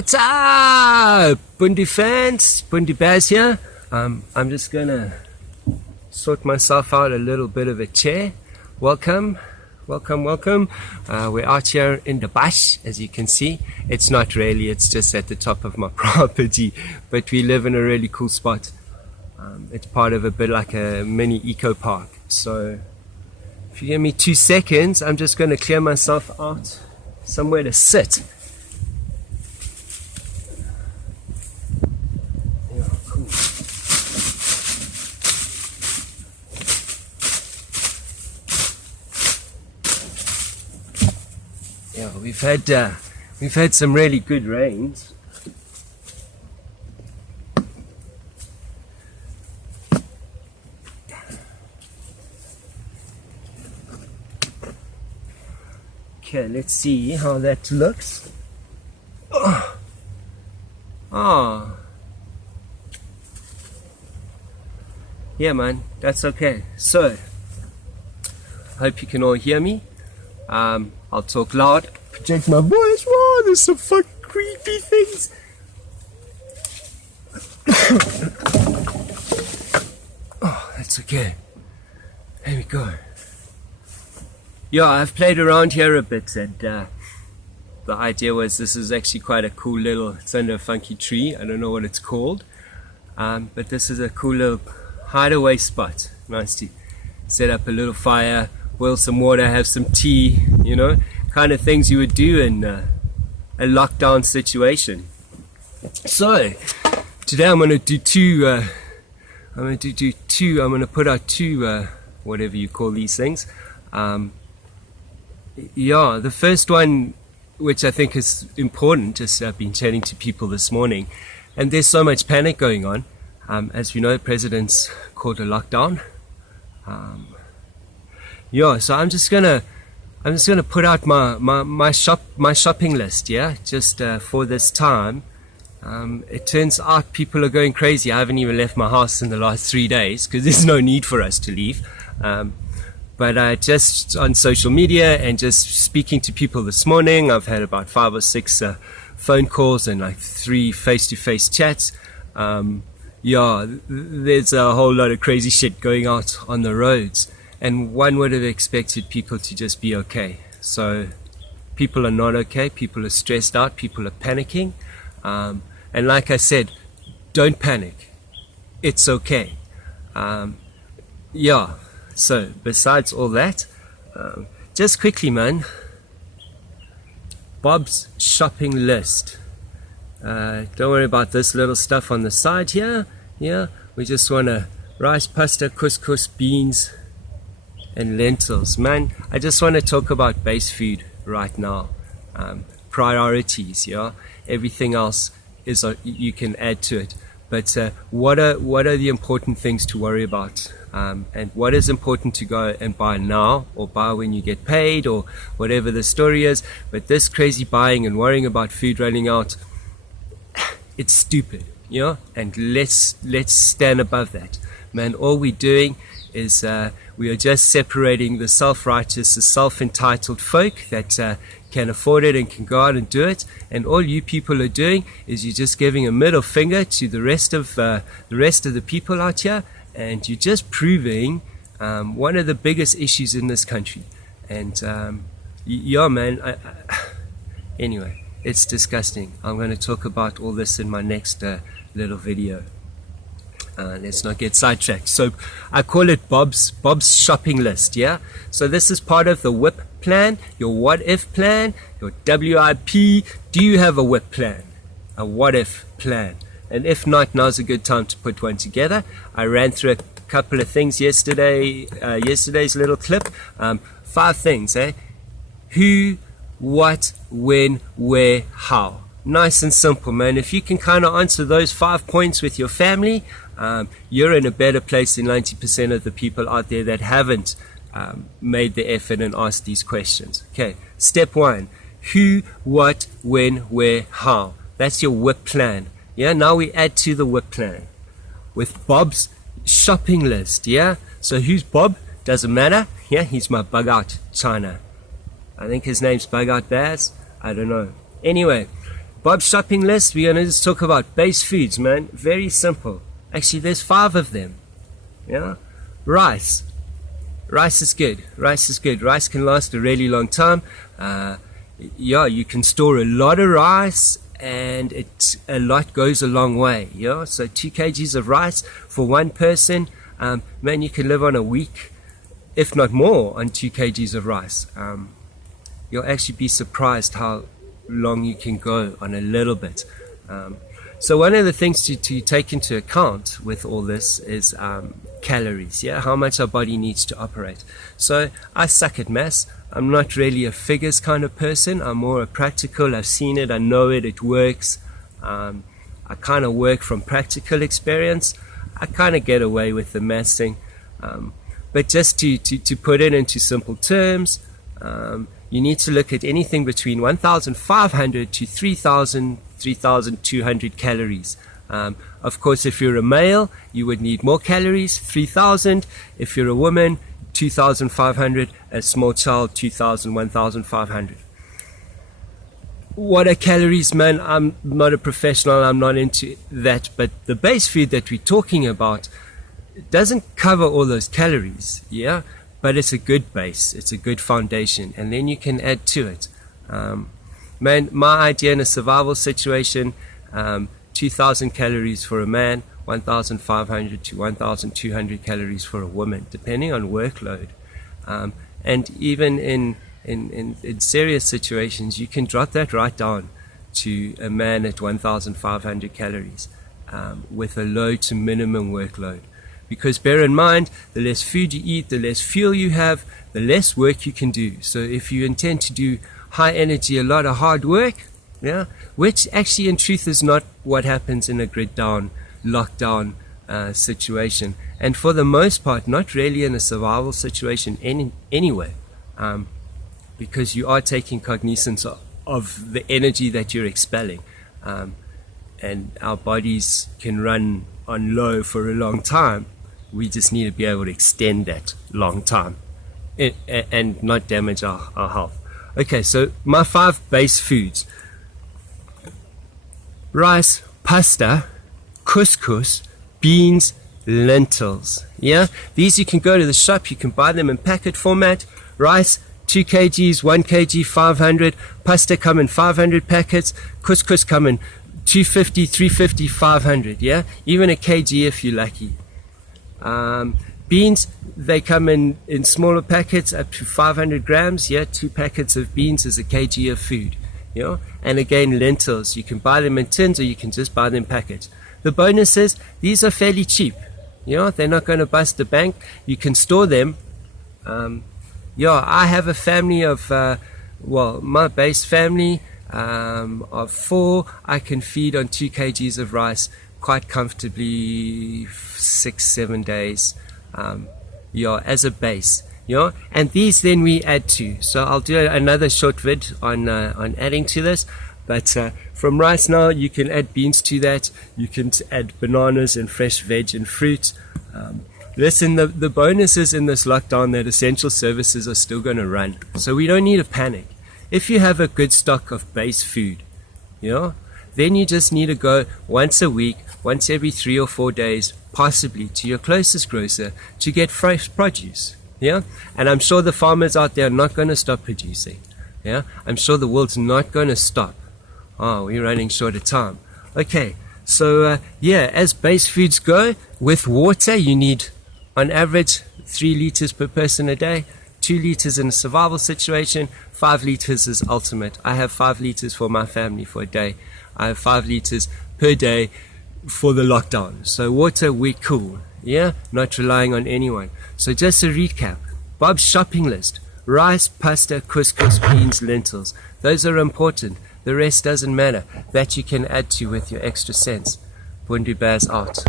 What's up, Bundy fans? Bundy Baz here. I'm just gonna sort myself out a little bit of a chair. Welcome. We're out here in the bush, as you can see. It's not really, it's just at the top of my property, but we live in a really cool spot. It's part of a bit like a mini eco park. So if you give me 2 seconds, I'm just going to clear myself out somewhere to sit. Yeah, cool. Yeah, we've had some really good rains. Okay, let's see how that looks. Oh. Yeah, man, that's okay. So, hope you can all hear me. I'll talk loud, project my voice. Whoa, there's some fucking creepy things. Oh, that's okay. There we go. Yeah, I've played around here a bit, and the idea was this is actually quite a cool little, it's under a funky tree, I don't know what it's called, but this is a cool little hideaway spot. Nice to set up a little fire, boil some water, have some tea, you know, kind of things you would do in a lockdown situation. So, today I'm going to do I'm going to put out two, whatever you call these things. Yeah, the first one, which I think is important, just I've been chatting to people this morning, and there's so much panic going on. As we know, the president's called a lockdown. Yeah, so I'm just gonna put out my shopping list. Yeah, just for this time. It turns out people are going crazy. I haven't even left my house in the last 3 days because there's no need for us to leave. But just on social media and just speaking to people this morning, I've had about 5 or 6 phone calls and like 3 face-to-face chats. Yeah, there's a whole lot of crazy shit going out on the roads, and one would have expected people to just be okay. So people are not okay, people are stressed out, people are panicking. And like I said, don't panic. It's okay. Yeah. So, besides all that, just quickly, man, Bob's shopping list. Don't worry about this little stuff on the side here. Yeah, we just want rice, pasta, couscous, beans, and lentils. Man, I just want to talk about base food right now. Priorities, yeah. Everything else is you can add to it. But what are the important things to worry about? And what is important to go and buy now, or buy when you get paid, or whatever the story is. But this crazy buying and worrying about food running out, it's stupid, you know. And let's stand above that, man. All we're doing is we are just separating the self-righteous, the self-entitled folk that can afford it and can go out and do it, and all you people are doing is you're just giving a middle finger to the rest of the people out here. And you're just proving one of the biggest issues in this country. And yeah, man, anyway, it's disgusting. I'm going to talk about all this in my next little video. Let's not get sidetracked. So I call it Bob's shopping list, yeah? So this is part of the WIP plan, your what if plan, your WIP. Do you have a WIP plan? A what if plan? And if not, now's a good time to put one together. I ran through a couple of things yesterday, yesterday's little clip. 5 things, eh? Who, what, when, where, how. Nice and simple, man. If you can kind of answer those 5 points with your family, you're in a better place than 90% of the people out there that haven't made the effort and asked these questions. Okay, step 1. Who, what, when, where, how. That's your WIP plan. Yeah, now we add to the WIP plan with Bob's shopping list. Yeah, so who's Bob? Doesn't matter. Yeah, he's my bug out China. I think his name's Bug Out Baz. I don't know. Anyway, Bob's shopping list, we're going to just talk about base foods, man. Very simple. Actually, there's 5 of them. Yeah? Rice. Rice is good. Rice is good. Rice can last a really long time. Yeah, you can store a lot of rice, and a lot goes a long way. Yeah, so 2 kgs of rice for one person. Man, you can live on a week, if not more, on 2 kgs of rice. You'll actually be surprised how long you can go on a little bit. So one of the things to take into account with all this is calories, yeah, how much our body needs to operate. So I suck at maths. I'm not really a figures kind of person. I'm more a practical. I've seen it, I know it, it works. I kind of work from practical experience. I kind of get away with the maths thing. But just to put it into simple terms, you need to look at anything between 1,500 to 3,200 calories. Of course, if you're a male, you would need more calories, 3,000. If you're a woman, 2,500. A small child, 2,000, 1,500. What are calories, man? I'm not a professional, I'm not into that, but the base food that we're talking about doesn't cover all those calories, yeah? But it's a good base, it's a good foundation, and then you can add to it. Man, my idea in a survival situation, 2,000 calories for a man, 1,500 to 1,200 calories for a woman, depending on workload. And even in serious situations, you can drop that right down to a man at 1,500 calories with a low to minimum workload. Because bear in mind, the less food you eat, the less fuel you have, the less work you can do. So if you intend to do high energy, a lot of hard work, yeah, which actually in truth is not what happens in a grid down, lockdown situation. And for the most part, not really in a survival situation anyway, because you are taking cognizance of the energy that you're expelling. And our bodies can run on low for a long time. We just need to be able to extend that long time and not damage our health. Okay, so my 5 base foods: rice, pasta, couscous, beans, lentils. Yeah, these you can go to the shop, you can buy them in packet format. Rice, 2 kgs, 1 kg, 500. Pasta come in 500 packets. Couscous come in 250, 350, 500. Yeah, even a kg if you're lucky. Beans, they come in smaller packets up to 500 grams. Yeah, 2 packets of beans is a kg of food. You know? And again, lentils, you can buy them in tins or you can just buy them in packets. The bonus is these are fairly cheap. You know, they're not going to bust the bank. You can store them. Yeah, I have a family of, my base family of 4. I can feed on 2 kgs of rice quite comfortably 6-7 days, as a base. And these then we add to. So I'll do another short vid on adding to this. But from rice now, you can add beans to that. You can add bananas and fresh veg and fruit. Listen, the bonus is in this lockdown that essential services are still going to run. So we don't need to panic. If you have a good stock of base food, then you just need to go once a week, once every 3 or 4 days, possibly to your closest grocer to get fresh produce. Yeah, and I'm sure the farmers out there are not going to stop producing. Yeah, I'm sure the world's not going to stop. Oh, we're running short of time. Okay, so as base foods go, with water you need on average 3 liters per person a day, 2 liters in a survival situation, 5 liters is ultimate. I have 5 liters for my family for a day. I have 5 liters per day for the lockdown. So water, we're cool. Yeah, not relying on anyone. So just a recap: Bob's shopping list: rice, pasta, couscous, beans, lentils. Those are important. The rest doesn't matter. That you can add to with your extra cents. Bundu Baz out.